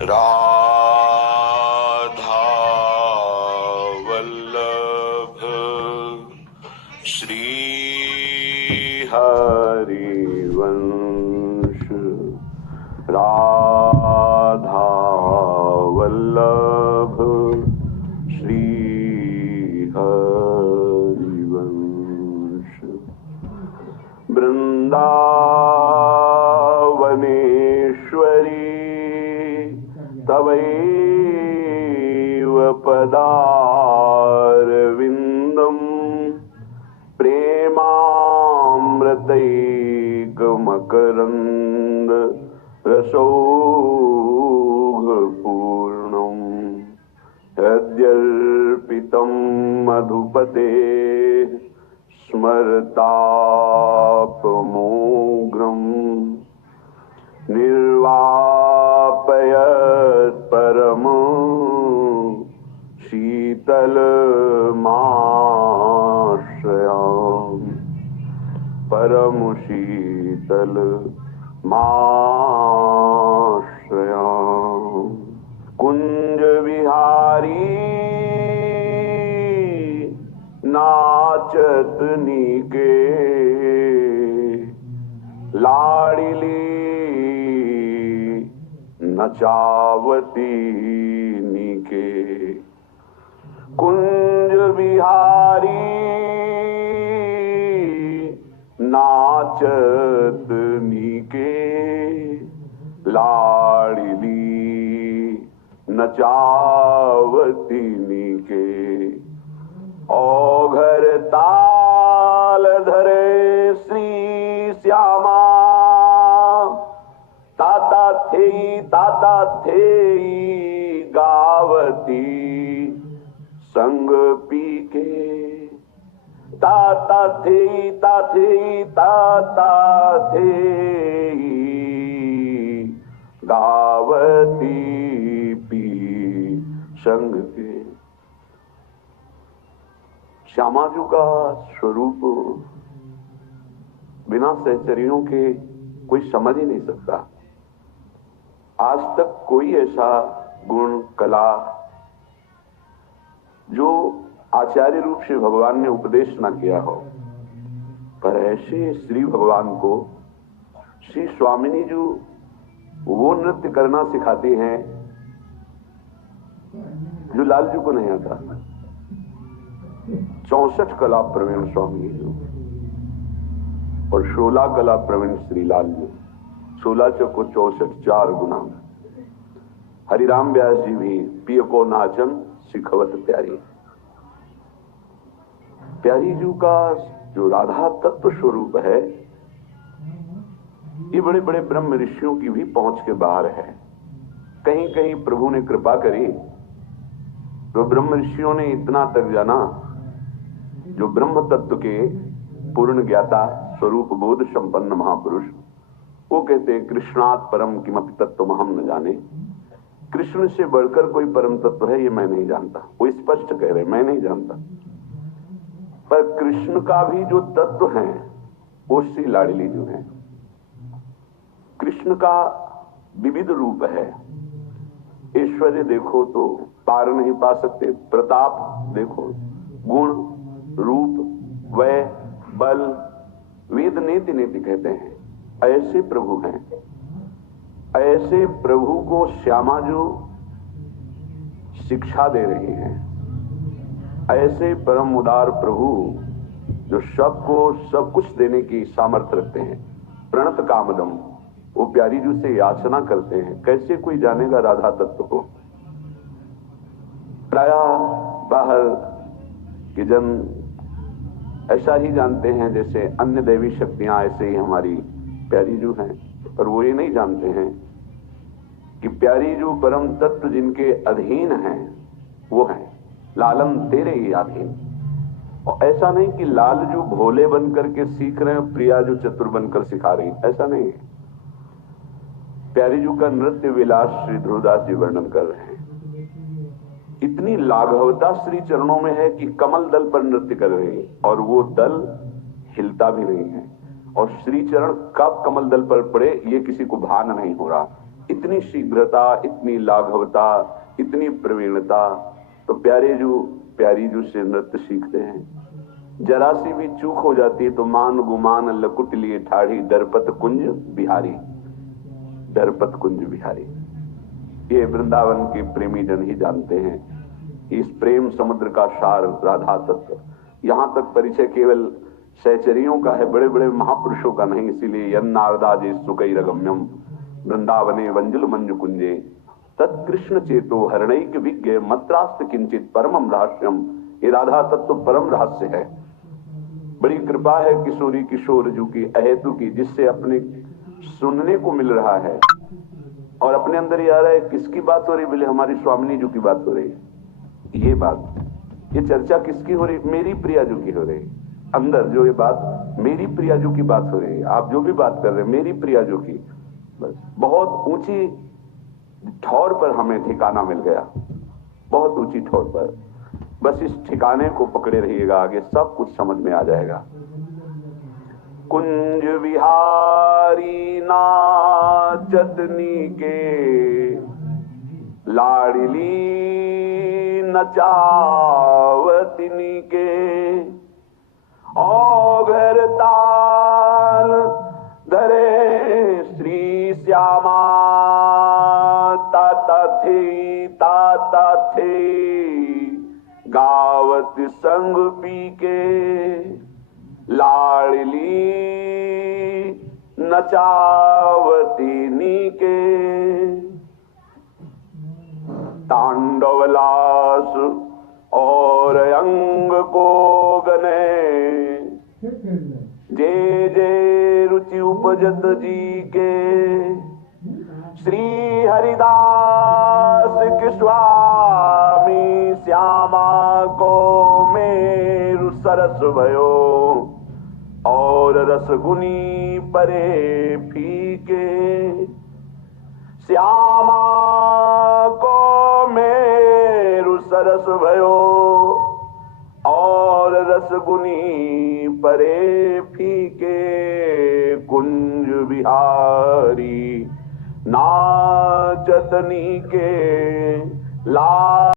राधा वल्लभ श्री हरिवंश राधा वल्लभ श्री हरिवंश वृंदावनेश्वरी तवैव पदारविन्दं प्रेमामृतैकमकरन्द रसौघपूर्णम् यद्यर्पितं मधुपते स्मरतापमोग्रम् निर्वापयत् परम शीतलमाश्रयामि परम शीतलमाश्रयामि कुंज विहारी नाचत नीके लाड़िली नचावती नीके कुंज विहारी नाचत नीके लाड़िली नचावती नीके औघर ताल धरे श्री श्यामा ताता थे गावती संग पी के ताता थे गावती पी संग के। श्यामा जी का स्वरूप बिना सहचरियों के कोई समझ ही नहीं सकता। आज तक कोई ऐसा गुण कला जो आचार्य रूप से भगवान ने उपदेश न किया हो, पर ऐसे श्री भगवान को श्री स्वामिनी जी वो नृत्य करना सिखाते हैं जो लाल जी को नहीं आता। 64 कला प्रवीण स्वामी जी और 16 कला प्रवीण श्री लाल जी, 16 चौको 64 4 गुना। हरिराम व्यास जी भी पिय को नाचन सिखवत प्यारी। प्यारी जी का जो राधा तत्व स्वरूप है, ये बड़े बड़े ब्रह्म ऋषियों की भी पहुंच के बाहर है। कहीं कहीं प्रभु ने कृपा करी तो ब्रह्म ऋषियों ने इतना तक जाना, जो ब्रह्म तत्व के पूर्ण ज्ञाता स्वरूप बोध संपन्न महापुरुष, वो कहते हैं कृष्णात् परम किमपि तत्व हम न जाने। कृष्ण से बढ़कर कोई परम तत्व है ये मैं नहीं जानता। वो स्पष्ट कह रहे मैं नहीं जानता। पर कृष्ण का भी जो तत्व है वो श्री लाडली जो है। कृष्ण का विविध रूप है। ऐश्वर्य देखो तो पार नहीं पा सकते, प्रताप देखो, गुण रूप वय बल, वेद नेति नेति कहते हैं। ऐसे प्रभु हैं। ऐसे प्रभु को श्यामा जो शिक्षा दे रही हैं, ऐसे परम उदार प्रभु जो सबको सब कुछ देने की सामर्थ्य रखते हैं, प्रणत कामदम, वो प्यारी जी से याचना करते हैं। कैसे कोई जानेगा राधा तत्व को? प्राय बाहर के जन ऐसा ही जानते हैं जैसे अन्य दैवी शक्तियां ऐसे ही हमारी प्यारी जो हैं, पर वो ये नहीं जानते हैं कि प्यारी जो परम तत्व जिनके अधीन हैं वो हैं लालन तेरे ही अधीन। और ऐसा नहीं कि लाल जो भोले बनकर के सीख रहे हैं, प्रिया जो चतुर बनकर सिखा रही, ऐसा नहीं है। प्यारी जी का नृत्य विलास श्री ध्रुवदास जी वर्णन कर रहे हैं। इतनी लाघवता श्री चरणों में है कि कमल दल पर नृत्य कर रही है और वो दल हिलता भी नहीं है, और श्री चरण कब कमल दल पर पड़े ये किसी को भान नहीं हो रहा। इतनी शीघ्रता, इतनी लाघवता, इतनी प्रवीणता। तो प्यारी जू से नृत्य सीखते हैं। जरा सी भी चूक हो जाती है तो मान गुमान लकुट लिए ठाढ़ी, दरपत कुंज बिहारी, दरपत कुंज बिहारी। ये वृंदावन के प्रेमी जन ही जानते हैं इस प्रेम समुद्र का सार, राधा तत्व। यहां तक परिचय केवल सहचरियों का है, बड़े बड़े महापुरुषों का नहीं। इसीलिए यन्नारदाजे सुकैरगम्यम वृंदावने वंजुल मंजु कुंजे तत्कृष्ण चेतो हरणैक विज्ञ मत्रास्त किंचित परमम रहस्यम। ये राधा तत्व परम रहस्य है। बड़ी कृपा है किशोरी किशोर जू की, अहेतु की, जिससे अपने सुनने को मिल रहा है और अपने अंदर ही आ रहा है। किसकी बात हो रही? बोले हमारी स्वामिनी जू की बात हो रही है। ये बात, ये चर्चा किसकी हो रही? मेरी प्रिया जू की हो रही। अंदर जो ये बात, मेरी प्रिया जू की बात हो रही है। आप जो भी बात कर रहे हैं, मेरी प्रिया जू की। बस बहुत ऊंची ठौर पर हमें ठिकाना मिल गया, बहुत ऊंची ठौर पर। बस इस ठिकाने को पकड़े रहिएगा, आगे सब कुछ समझ में आ जाएगा। कुंज विहारी नाचतनी के, लाडली नचावतनी के, औघर ताल धरे श्री श्यामा, ताता थे गावत संग पी के, लाडली नचावती के। तांडवलास और अंग को गने, जे जे रुचि उपजत जी के। श्री हरिदास के स्वामी श्यामा को मेरु सरस भयो, और रसगुनी परे फीके। श्यामा को मेरु सरस भयो, और रसगुनी परे फीके। कुंज बिहारी नाचतनी के, ला